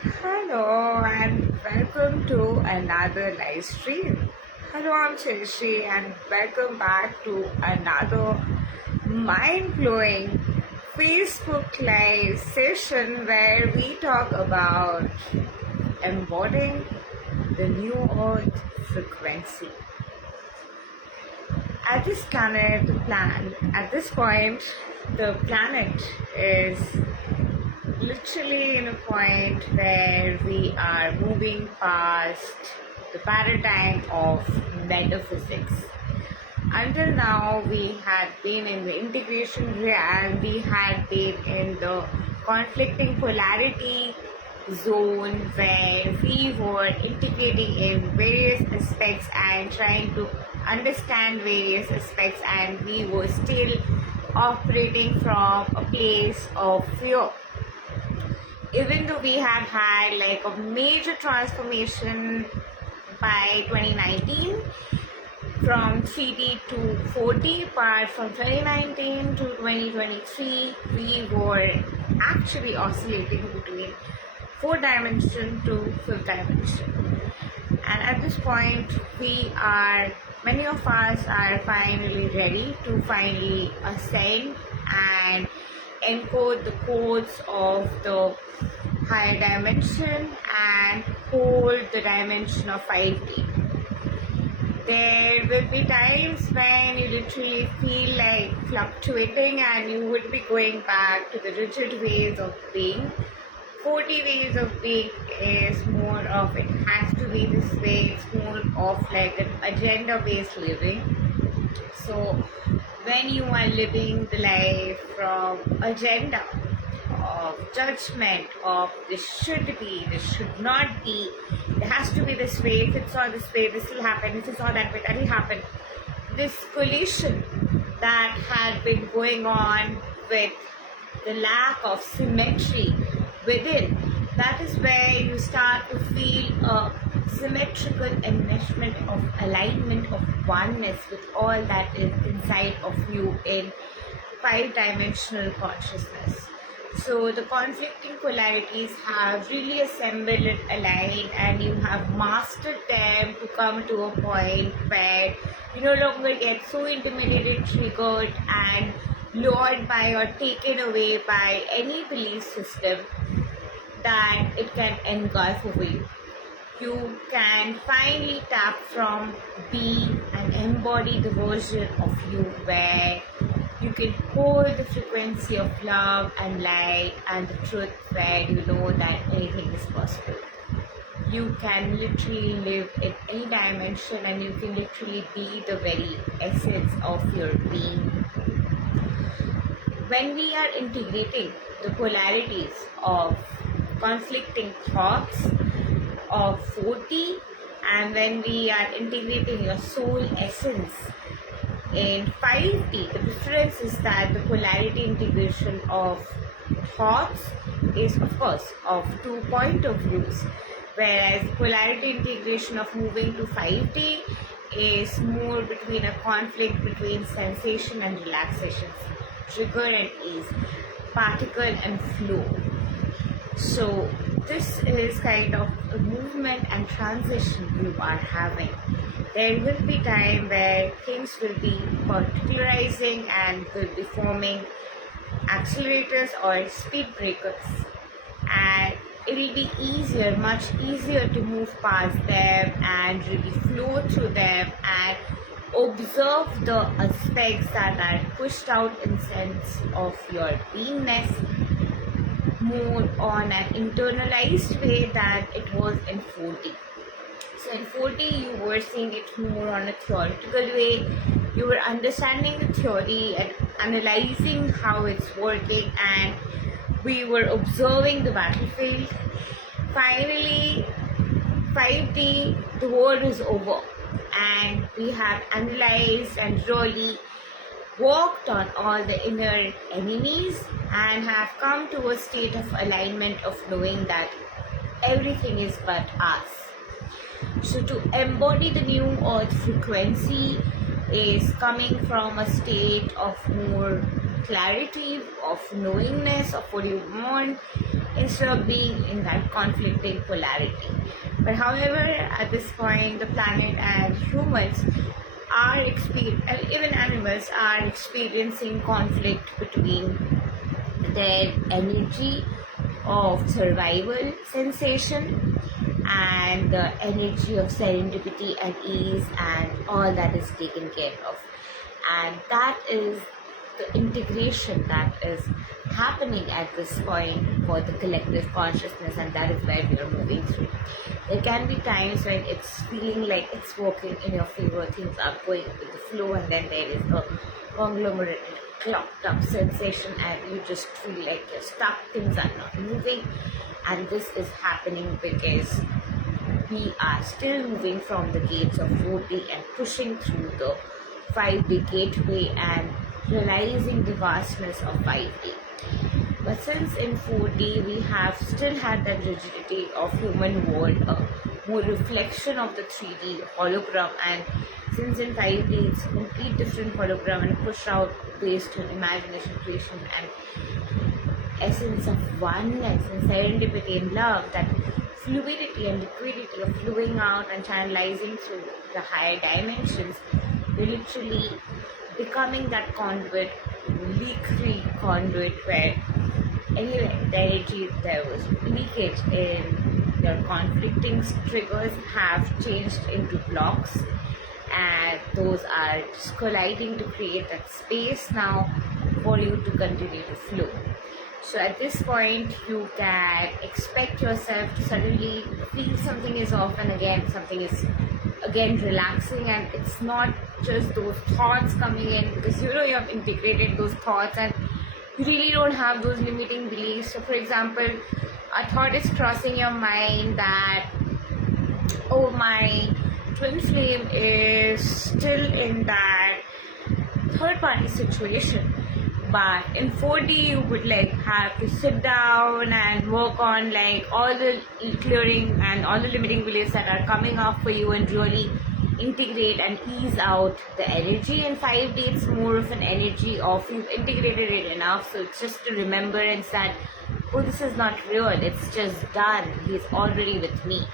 Hello and welcome to another live stream. Hello, I'm Chirasree and welcome back to another mind-blowing Facebook live session where we talk about embodying the new earth frequency. At this point, the planet is literally in a point where we are moving past the paradigm of metaphysics. Until now, we had been in the integration realm, we had been in the conflicting polarity zone where we were integrating in various aspects and trying to understand various aspects, and we were still operating from a place of fear. Even though we have had like a major transformation by 2019 from 3D to 4D, but from 2019 to 2023 we were actually oscillating between 4th dimension to 5th dimension. And at this point many of us are finally ready to finally ascend and encode the codes of the higher dimension and hold the dimension of 5D. There will be times when you literally feel like fluctuating and you would be going back to the rigid ways of being. 4D ways of being is more of it has to be this way, it's more of like an agenda-based living. So when you are living the life from agenda of judgment of this should be, this should not be, it has to be this way, if it's not this way, this will happen, if it's not that way, that will happen. This collision that had been going on with the lack of symmetry within, that is where you start to feel a symmetrical enmeshment of alignment of oneness with all that is inside of you in 5-dimensional consciousness. So the conflicting polarities have really assembled and aligned, and you have mastered them to come to a point where you no longer get so intimidated, triggered and lured by or taken away by any belief system that it can engulf over you. You can finally tap from, be and embody the version of you where you can hold the frequency of love and light and the truth, where you know that anything is possible. You can literally live in any dimension and you can literally be the very essence of your being. When we are integrating the polarities of conflicting thoughts of 4D, and when we are integrating your soul essence in 5D, the difference is that the polarity integration of thoughts is of course of 2 point of views, whereas polarity integration of moving to 5D is more between a conflict between sensation and relaxation, trigger and ease, particle and flow. So this is kind of a movement and transition you are having. There will be time where things will be particularizing and will be forming accelerators or speed breakers, and it will be easier, much easier to move past them and really flow through them and observe the aspects that are pushed out in sense of your beingness more on an internalized way than it was in 4D. So in 4D you were seeing it more on a theoretical way. You were understanding the theory and analyzing how it's working, and we were observing the battlefield. Finally, 5D, the war is over, and we have analyzed and really worked on all the inner enemies and have come to a state of alignment of knowing that everything is but us. So to embody the new earth frequency is coming from a state of more clarity, of knowingness of what you want. instead of being in that conflicting polarity. But however, at this point, the planet and humans are even animals are experiencing conflict between their energy of survival sensation and the energy of serendipity and ease and all that is taken care of. And that is the integration that is happening at this point for the collective consciousness, and that is where we are moving through. There can be times when it's feeling like it's working in your favor, things are going with the flow, and then there is a conglomerated clocked up sensation and you just feel like you're stuck, things are not moving. And this is happening because we are still moving from the gates of 4D and pushing through the 5D gateway and realizing the vastness of 5D. But since in 4D we have still had that rigidity of human world, a more reflection of the 3D hologram, and since in 5D it's a complete different hologram and push out based on imagination, creation and essence of oneness and serendipity and love, that fluidity and liquidity of flowing out and channelizing through the higher dimensions, you're literally becoming that conduit, leak-free conduit, where anyway the energy, there was leakage in your conflicting triggers have changed into blocks, and those are just colliding to create that space now for you to continue to flow. So at this point you can expect yourself to suddenly feel something is off, and again something is again relaxing, and it's not just those thoughts coming in, because you have integrated those thoughts and you really don't have those limiting beliefs. So for example, a thought is crossing your mind that, oh, my twin flame is still in that third party situation. But in 4D you would have to sit down and work on all the clearing and all the limiting beliefs that are coming up for you, and really integrate and ease out the energy. In 5D it's more of an energy of you've integrated it enough, so it's just a remembrance that, oh, this is not real, it's just done, he's already with me.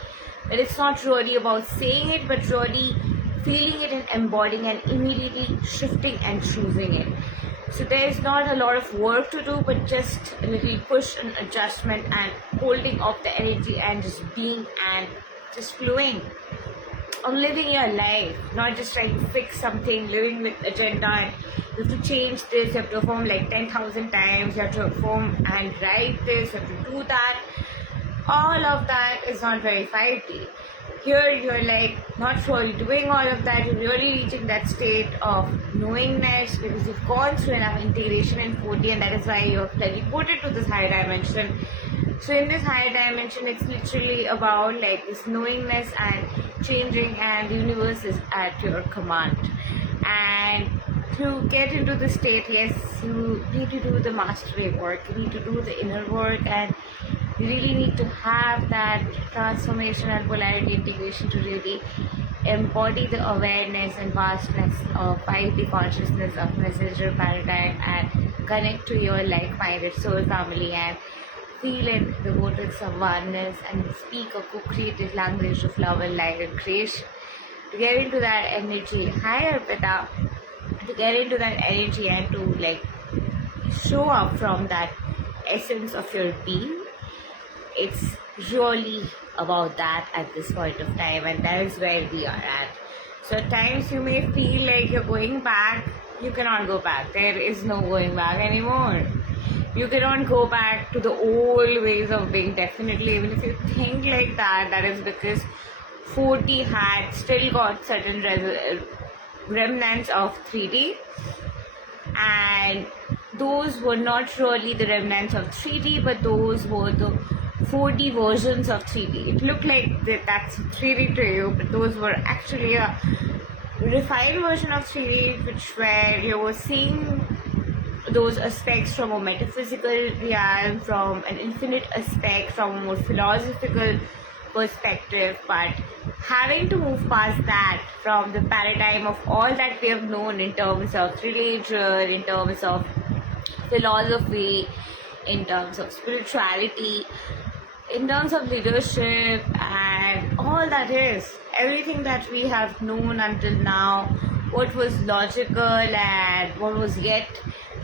But it's not really about saying it, but really feeling it and embodying and immediately shifting and choosing it. So there's not a lot of work to do, but just a little push and adjustment and holding of the energy and just being and just flowing on living your life, not just trying to fix something, living with agenda and you have to change this, you have to perform 10,000 times, you have to perform and write this, you have to do that. All of that is not very 5D. Here you're not really doing all of that, you're really reaching that state of knowingness because you've gone through enough integration in 4D, and that is why you're teleported to this higher dimension. So in this higher dimension, it's literally about this knowingness and changing, and the universe is at your command. And to get into the state, yes, you need to do the mastery work, you need to do the inner work, and you really need to have that transformation and polarity integration to really embody the awareness and vastness of 5D consciousness of messenger paradigm and connect to your like-minded soul family and feel in the vortex of oneness and speak a co-creative language of love and light and creation. To get into that energy, higher Pita, to get into that energy and to show up from that essence of your being, it's really about that at this point of time, and that is where we are at. So at times you may feel like you're going back. You cannot go back. There is no going back anymore. You cannot go back to the old ways of being. Definitely, even if you think like that, that is because 4D had still got certain remnants of 3D, and those were not really the remnants of 3D, but those were the 4D versions of 3D. It looked like that's 3D to you, but those were actually a refined version of 3D, where you were seeing those aspects from a metaphysical realm, from an infinite aspect, from a more philosophical perspective, but having to move past that from the paradigm of all that we have known in terms of religion, in terms of philosophy, in terms of spirituality, in terms of leadership, and all that is everything that we have known until now, what was logical and what was yet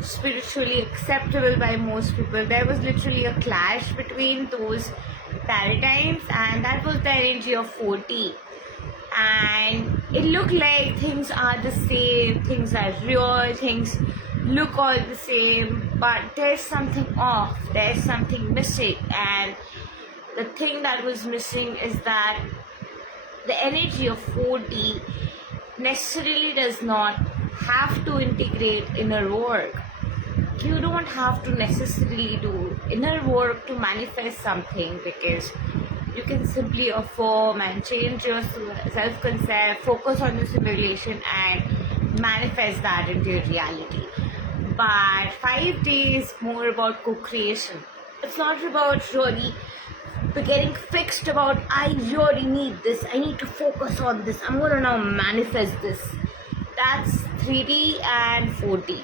spiritually acceptable by most people. There was literally a clash between those paradigms, and that was the energy of 40. And it looked like things are the same, things are real, things look all the same, but there's something off, there's something missing. And the thing that was missing is that the energy of 40 necessarily does not have to integrate inner work. You don't have to necessarily do inner work to manifest something, because you can simply affirm and change your self-concept, focus on the simulation and manifest that into your reality. But 5D is more about co-creation. It's not about really getting fixed about, I really need this, I need to focus on this, I'm going to now manifest this. That's 3D and 4D.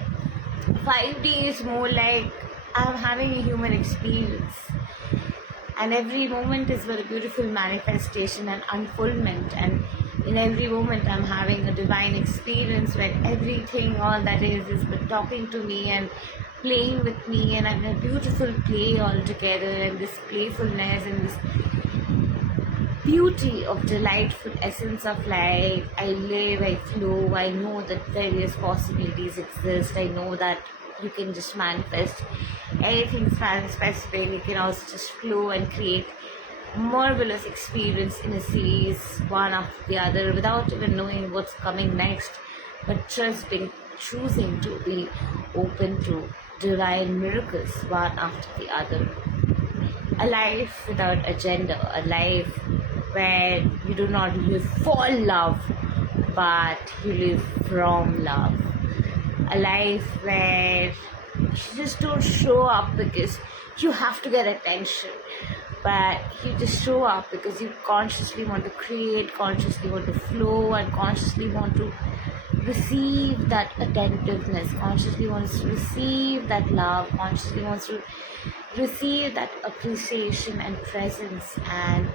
5D is more like, I'm having a human experience, and every moment is but a beautiful manifestation and unfoldment, and in every moment I'm having a divine experience where everything, all that is but talking to me and playing with me, and I'm in a beautiful play altogether, and this playfulness and this beauty of delightful essence of life. I live, I flow, I know that various possibilities exist, I know that you can just manifest anything specific, you can also just flow and create marvelous experience in a series, one after the other, without even knowing what's coming next, but just choosing to be open to divine miracles one after the other. A life without agenda, a life where you do not live for love, but you live from love. A life where you just don't show up because you have to get attention, but you just show up because you consciously want to create, consciously want to flow, and consciously want to receive that attentiveness, consciously wants to receive that love, consciously wants to receive that appreciation and presence and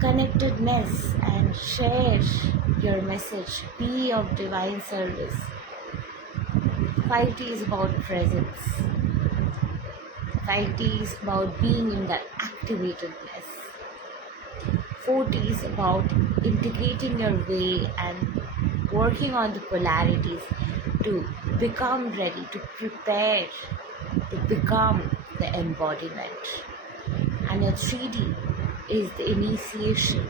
connectedness, and share your message, be of divine service. 5D is about presence. 5D is about being in that activatedness. 4D is about integrating your way and working on the polarities to become ready, to prepare, to become the embodiment. And your 3D is the initiation,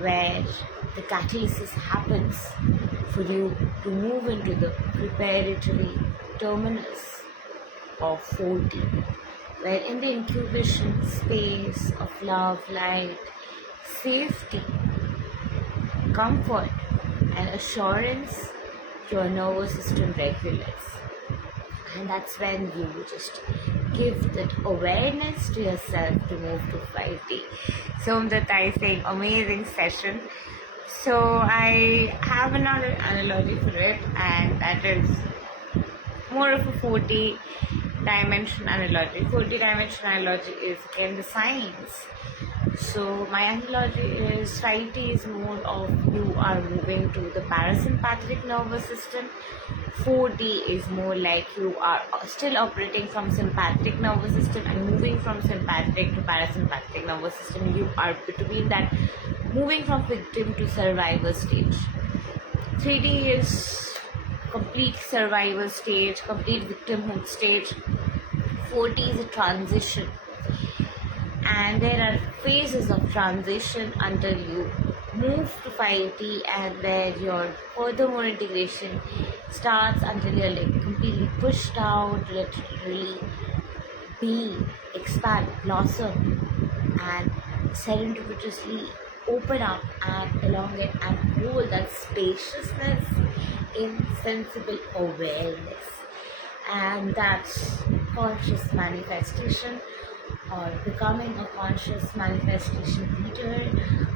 where the catalysis happens for you to move into the preparatory terminus of 4D, where in the incubation space of love, light, safety, comfort and assurance, your nervous system regulates. And that's when you just give that awareness to yourself to move to 5D. So that I think amazing session. So I have another analogy for it, and that is more of a 40 dimension analogy. 40 dimension analogy is again the science. So my analogy is 5D is more of you are moving to the parasympathetic nervous system. 4D is more like you are still operating from sympathetic nervous system and moving from sympathetic to parasympathetic nervous system. You are between that, moving from victim to survivor stage. 3D is complete survivor stage, complete victimhood stage. 4D is a transition, and there are phases of transition until you move to 5D, and where your furthermore integration starts until you're like completely pushed out, literally be, expand, blossom, and serendipitously open up and elongate and hold that spaciousness in sensible awareness. And that's conscious manifestation, or becoming a conscious manifestation leader,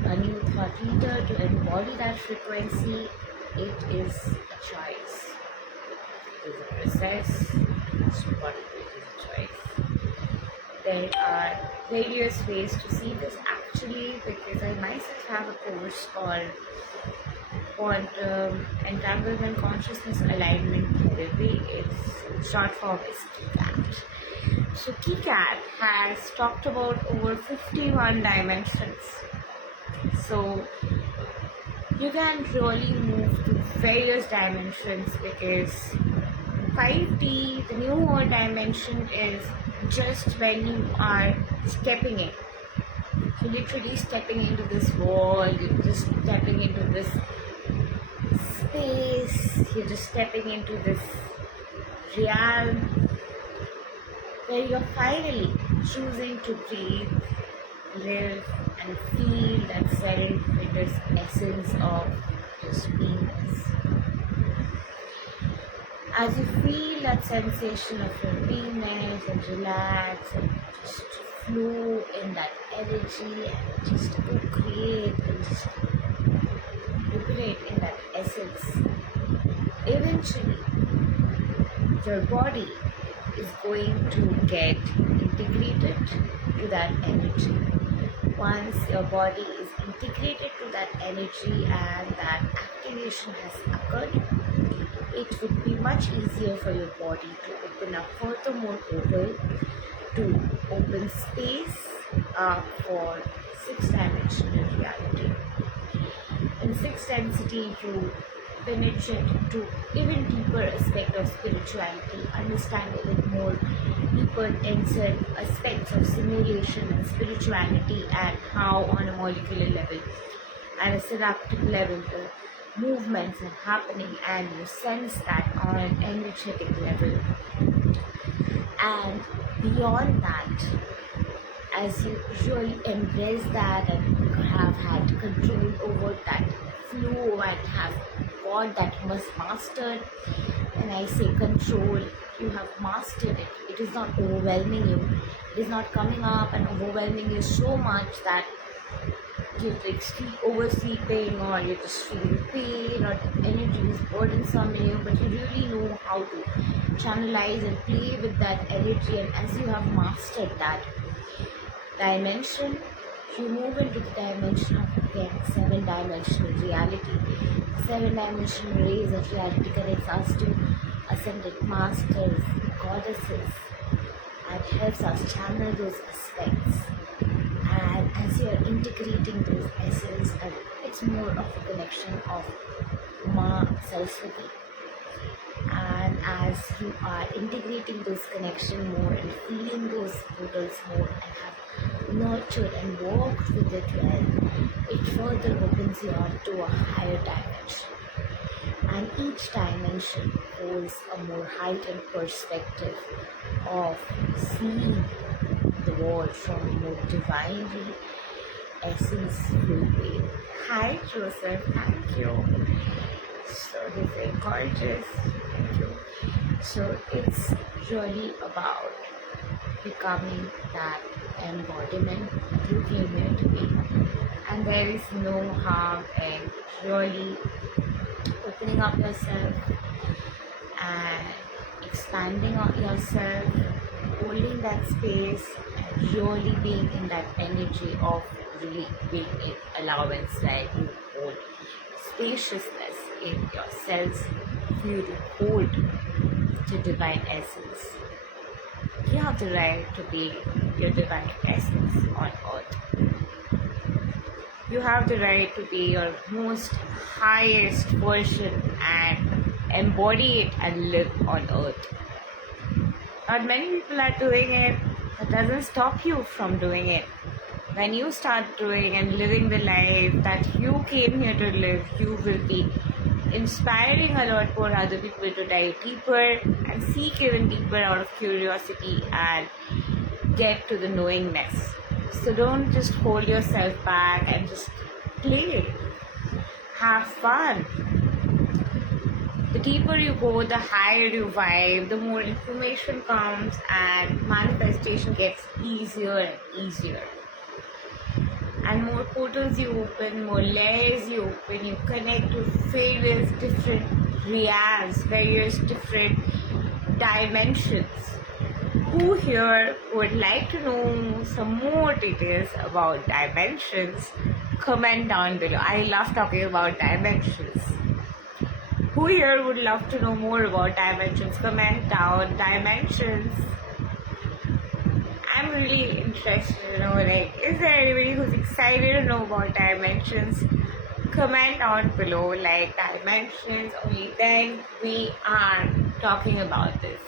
a new thought leader, to embody that frequency. It is a choice. It is a process. It's what it is. choice. There are various ways to see this actually, because I myself have a course called Quantum Entanglement Consciousness Alignment Therapy. Its short form is KCAT. So KCAT has talked about over 51 dimensions. So you can really move to various dimensions, because 5D, the newer dimension, is just when you are stepping in. So literally stepping into this wall, you're just stepping into this space, you're just stepping into this realm where you're finally choosing to breathe, live, and feel that serendipitous essence of just beingness. As you feel that sensation of your beingness and relax and just flow in that energy and just co-create and just liberate in that essence, eventually your body is going to get integrated to that energy. Once your body is integrated to that energy and that activation has occurred, it would be much easier for your body to open up furthermore portal to open space for six-dimensional reality. In sixth density, you penetrate to even deeper aspect of spirituality, understand even more deeper denser aspects of simulation and spirituality, and how on a molecular level and a synaptic level the movements are happening, and you sense that on an energetic level. And beyond that, as you really embrace that and have had control over that flow and have got that much mastered, when I say control, you have mastered it. It is not overwhelming you. It is not coming up and overwhelming you so much that you're like oversleeping, or you're just feeling pain, or the energy is burdensome in you, but you really know how to channelize and play with that energy. And as you have mastered that dimension, you move into the dimension of, again, seven-dimensional reality. Seven-dimensional rays of reality connects us to ascended masters, goddesses, and helps us channel those aspects. And as you are integrating those essence, and it's more of a connection of Ma Saraswati. And as you are integrating those connections more and feeling those portals more and have nurtured and walked with it well, it further opens you up to a higher dimension. And each dimension holds a more heightened perspective of seeing the world from a more divinely essence-filled way. Hi Joseph, thank you. So he's very gorgeous. Thank you. So it's really about becoming that embodiment you came here to be. And there is no harm in really opening up yourself and expanding on yourself, holding that space, and really being in that energy of really being in allowance, where you hold spaciousness in yourselves, for you to hold the divine essence. You have the right to be your divine essence on earth. You have the right to be your most highest version and embody it and live on earth. Not many people are doing it. That doesn't stop you from doing it. When you start doing and living the life that you came here to live, you will be inspiring a lot more other people to dive deeper and seek even deeper out of curiosity and get to the knowingness. So don't just hold yourself back and just play. Have fun. The deeper you go, the higher you vibe, the more information comes and manifestation gets easier and easier. And more portals you open, more layers you open, you connect to various different realms, various different dimensions. who here would like to know some more details about dimensions? Comment down below. I love talking about dimensions. Who here would love to know more about dimensions? Comment down dimensions. I'm really interested to know, like, is there anybody who's excited to know about dimensions? Comment down below, like, dimensions, only then we are talking about this.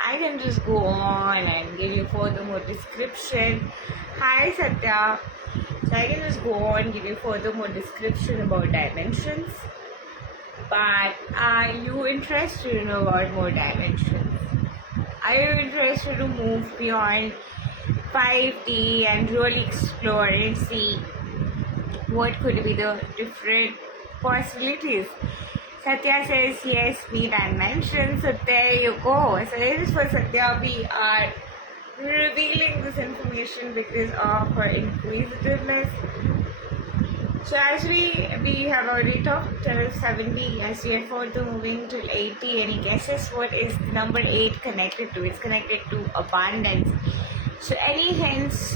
I can just go on and give you further more description. Hi Satya. So I can just go on and give you further more description about dimensions. But are you interested to know about more dimensions? Are you interested to move beyond 5D and really explore and see what could be the different possibilities? Satya says yes, we dimensions. So there you go. So this is for Satya. We are revealing this information because of her inquisitiveness. So as we have already talked till 70, as we are further moving till 80, any guesses what is number 8 connected to? It's connected to abundance. So any hints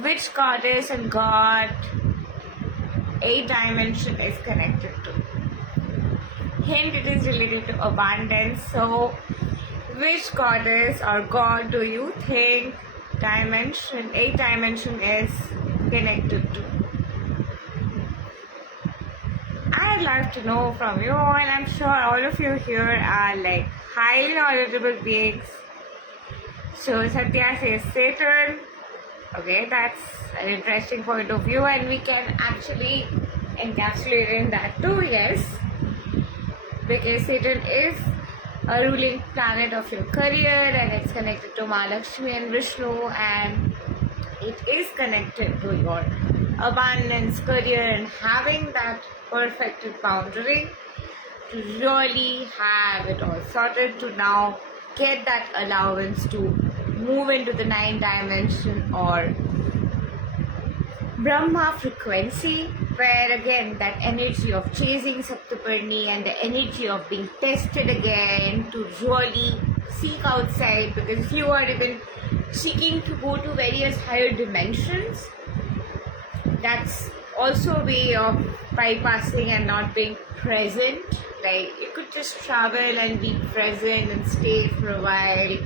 which goddess and god 8 dimension is connected to? Hint, it is related to abundance. So which goddess or god do you think 8 dimension is connected to? I'd like to know from you, and I'm sure all of you here are like highly knowledgeable beings. So Satya says Saturn. Okay, that's an interesting point of view, and we can actually encapsulate in that too, yes. Because Saturn is a ruling planet of your career, and it's connected to Mahalakshmi and Vishnu, and it is connected to your abundance, career, and having that perfected boundary to really have it all sorted, to now get that allowance to move into the 9th dimension or Brahma frequency, where again that energy of chasing Saptaparni and the energy of being tested again to really seek outside, because if you are even seeking to go to various higher dimensions, that's also a way of bypassing and not being present. Like, you could just travel and be present and stay for a while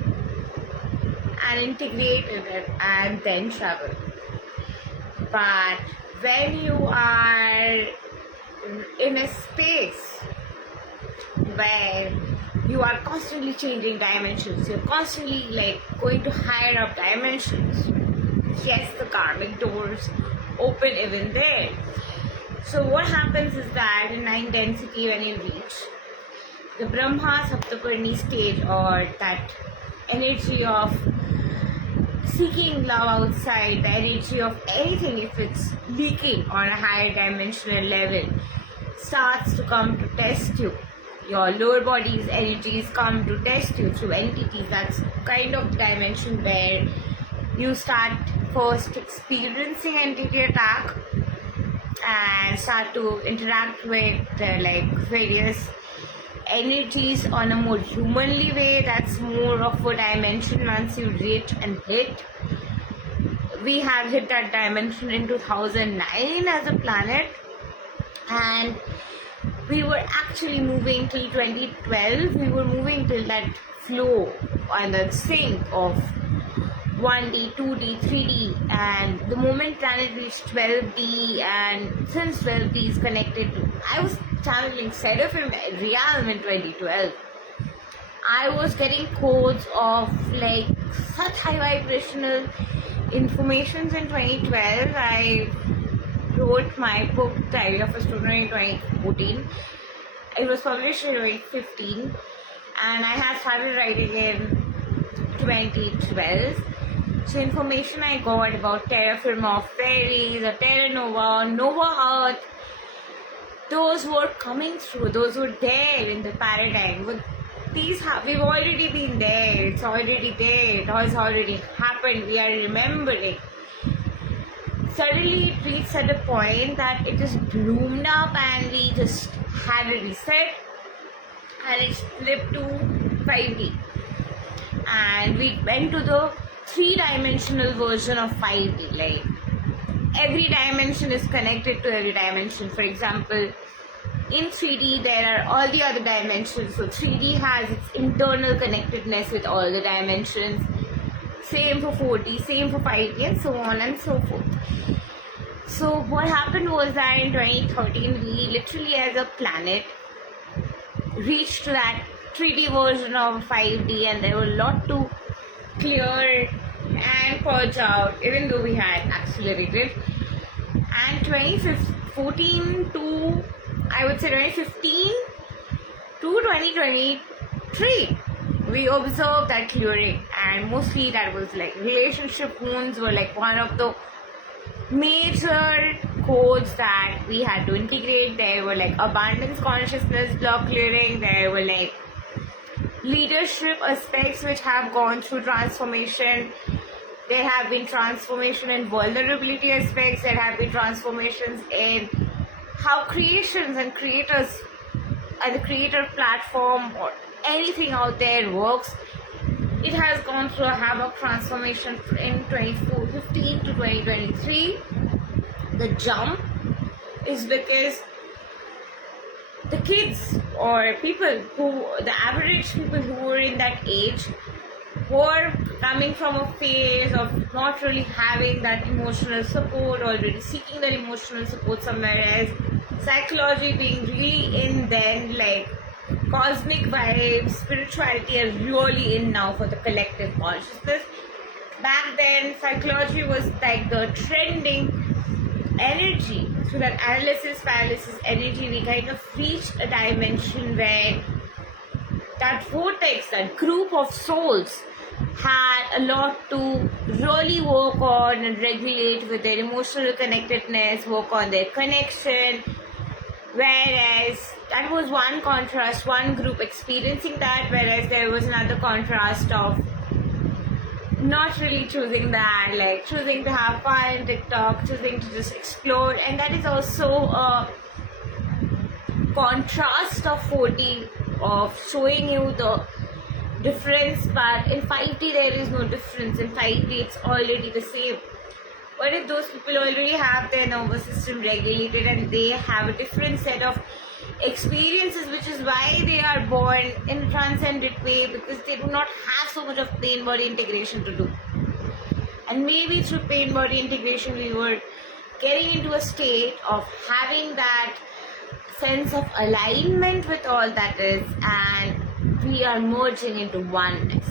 and integrate in it and then travel. But when you are in a space where you are constantly changing dimensions, you're constantly like going to higher up dimensions, yes, the karmic doors open even there. So what happens is that in 9th density, when you reach the Brahma Saptaparni stage, or that energy of seeking love outside, the energy of anything, if it's leaking on a higher dimensional level, starts to come to test you. Your lower body's energies come to test you through entities. That's kind of the dimension where you start first experiencing entity attack and start to interact with like various energies on a more humanly way. That's more of a dimension once you reach and hit. We have hit that dimension in 2009 as a planet, and we were actually moving till 2012. We were moving till that flow and that sync of 1D, 2D, 3D, and the moment planet reached 12D, and since 12D is connected to, I was channeling Seraphim realm in 2012. I was getting codes of like such high vibrational informations in 2012. I wrote my book, Diary of a Student, in 2014. It was published in 2015, and I had started writing in 2012. So information I got about terraform of fairies, or Terra Nova, Nova Earth, those were coming through, those were there in the paradigm. But we've already been there, it's already there, it has already happened, we are remembering. Suddenly it reached at a point that it just bloomed up, and we just had a reset, and it flipped to 5D. and we went to the three-dimensional version of 5D. Like every dimension is connected to every dimension. For example, in 3D there are all the other dimensions, so 3D has its internal connectedness with all the dimensions. Same for 4D, same for 5D, and so on and so forth. So what happened was that in 2013 we literally as a planet reached to that 3D version of 5D, and there were a lot to clear and purge out, even though we had accelerated. And 2014 to, I would say 2015 to 2023, we observed that clearing, and mostly that was like relationship wounds were like one of the major codes that we had to integrate. There were like abundance consciousness block clearing, there were like leadership aspects which have gone through transformation. There have been transformation in vulnerability aspects, there have been transformations in how creations and creators and the creator platform or anything out there works. It has gone through a havoc transformation in 2015 to 2023. The jump is because the kids or people who, the average people who were in that age, were coming from a phase of not really having that emotional support, already seeking that emotional support somewhere else. Psychology being really in then, like cosmic vibes, spirituality are really in now for the collective consciousness. Back then, psychology was like the trending energy. Through that analysis paralysis energy, we kind of reached a dimension where that vortex, that group of souls, had a lot to really work on and regulate with their emotional connectedness, work on their connection. Whereas that was one contrast, one group experiencing that, whereas there was another contrast of not really choosing that, like choosing to have fun, TikTok, choosing to just explore. And that is also a contrast of 4D, of showing you the difference, but in 5D there is no difference. In 5D it's already the same. But if those people already have their nervous system regulated and they have a different set of experiences, which is why they are born in a transcendent way, because they do not have so much of pain body integration to do. And maybe through pain body integration we were getting into a state of having that sense of alignment with all that is, and we are merging into oneness.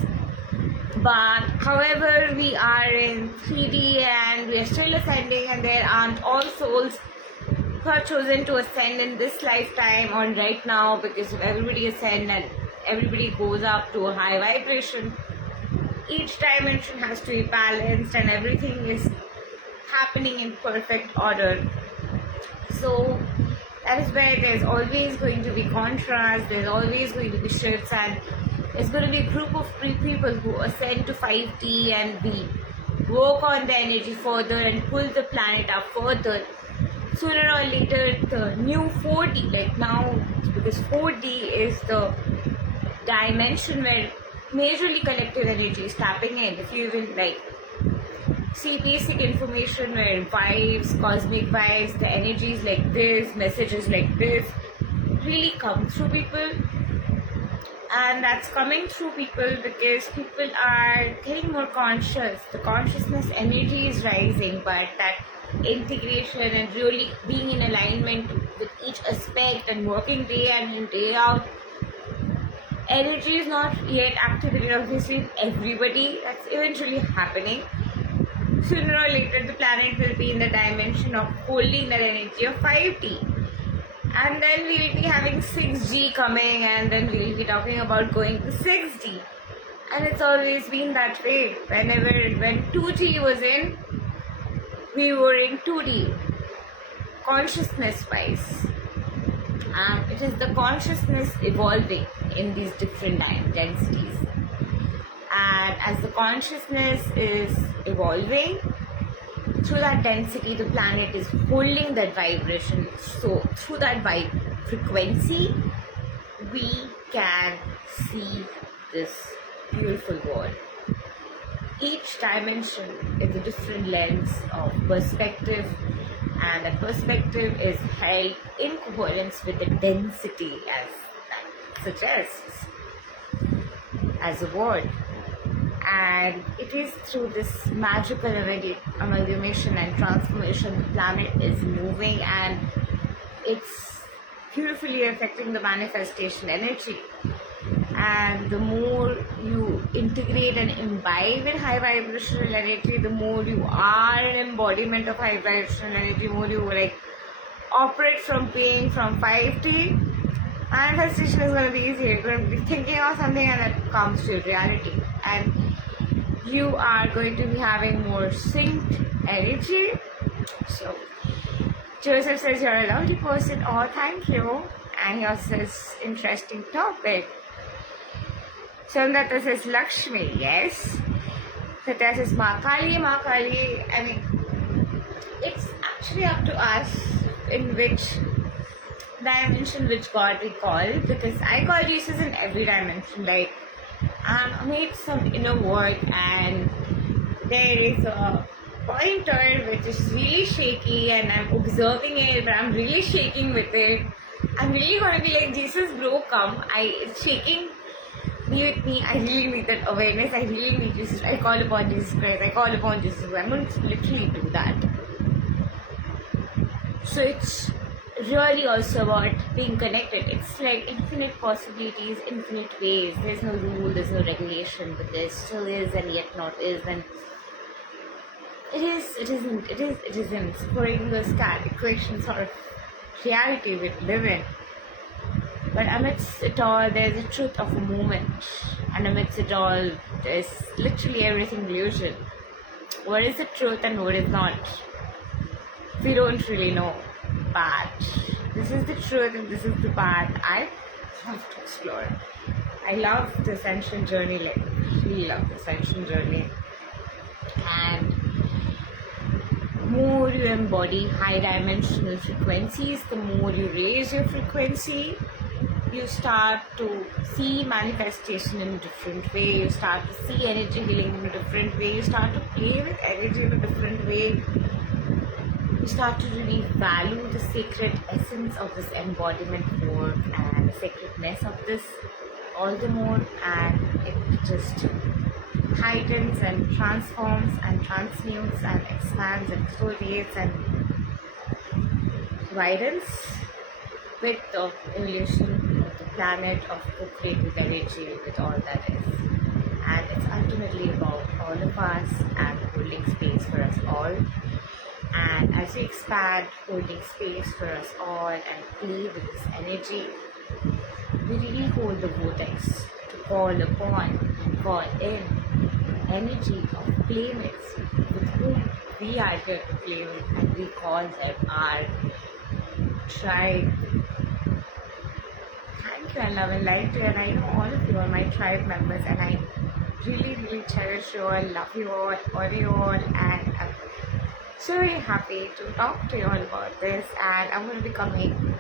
But however, we are in 3D and we are still ascending, and there aren't all souls who are chosen to ascend in this lifetime or right now, because if everybody ascends and everybody goes up to a high vibration, each dimension has to be balanced and everything is happening in perfect order. So that is where there's always going to be contrast, there's always going to be shifts, and there's going to be a group of people who ascend to 5D and we work on the energy further and pull the planet up further. Sooner or later, the new 4D, like now, because 4D is the dimension where majorly collective energy is tapping in. If you even like see basic information where vibes, cosmic vibes, the energies like this, messages like this really come through people. And that's coming through people because people are getting more conscious. The consciousness energy is rising, but that integration and really being in alignment with each aspect and working day in and day out, energy is not yet activated obviously in everybody. That's eventually happening. Sooner or later the planet will be in the dimension of holding that energy of 5D, and then we'll be having 6G coming, and then we'll be talking about going to 6D. And it's always been that way. When 2G was in, we were in 2D consciousness wise. It is the consciousness evolving in these different densities, and as the consciousness is evolving through that density, the planet is holding that vibration. So through that frequency, we can see this beautiful word. Each dimension is a different lens of perspective, and that perspective is held in coherence with the density, as that suggests, as a word. And it is through this magical amalgamation and transformation the planet is moving, and it's beautifully affecting the manifestation energy. And the more you integrate and imbibe in high vibrational energy, the more you are an embodiment of high vibrational energy, more you like operate from being from 5D. Manifestation is going to be easier. You're going to be thinking of something and it comes to reality. And you are going to be having more synced energy. So, Joseph says you're a lovely person. Oh, thank you. And he also says, interesting topic. Sandata says Lakshmi, yes. Satya says Makali. I mean, it's actually up to us in which dimension which God we call, because I call Jesus in every dimension. Like, I made some inner work, and there is a pointer which is really shaky, and I'm observing it, but I'm really shaking with it. I'm really going to be like, Jesus, bro, come. It's shaking. Be with me. I really need that awareness. I really need Jesus. I call upon Jesus Christ. I call upon Jesus. I'm going to literally do that. So it's really also about being connected. It's like infinite possibilities, infinite ways. There's no rule, there's no regulation, but there still is and yet not is. And it isn't. Supporting those cat equation sort of reality we live in. But amidst it all, there's a truth of a moment. And amidst it all, there's literally everything illusion. What is the truth and what is not? We don't really know. But this is the truth and this is the path I love to explore. I love the ascension journey, like really love the ascension journey. And more you embody high dimensional frequencies, the more you raise your frequency, you start to see manifestation in a different way, you start to see energy healing in a different way, you start to play with energy in a different way, you start to really value the sacred essence of this embodiment work and the sacredness of this all the more, and it just heightens and transforms and transmutes and expands and exfoliates and widens with the evolution of the planet of co-creative energy with all that is. And it's ultimately about all of us and holding space for us all. And as we expand, holding space for us all and play with this energy, we really hold the vortex to call upon and call in energy of playmates with whom we are here to play with, and we call them our tribe. Thank you, I love and like you, and I know all of you are my tribe members, and I really, really cherish you all, love you all, honor you all, and I'm so very happy to talk to you all about this. And I'm going to be coming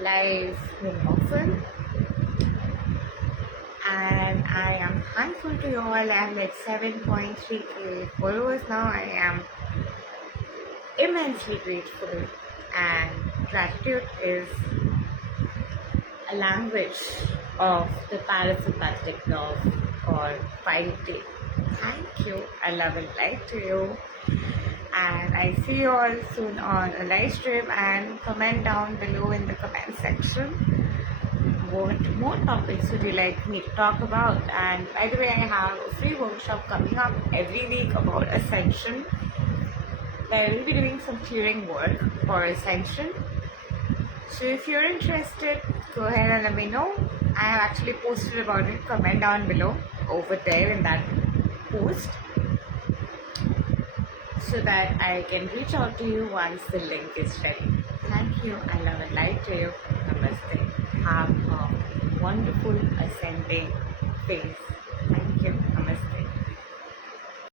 live more often, and I am thankful to you all. I am like 7.3k followers now. I am immensely grateful, and gratitude is a language of the parasympathetic nerve or 5D. Thank you, I love and like to you, and I see you all soon on a live stream. And comment down below in the comment section what more topics would you like me to talk about. And by the way, I have a free workshop coming up every week about ascension. I will be doing some clearing work for ascension. So if you're interested, go ahead and let me know. I have actually posted about it. Comment down below over there in that post, so that I can reach out to you once the link is ready. Thank you. I love and like to you. Namaste. Have a wonderful ascending phase.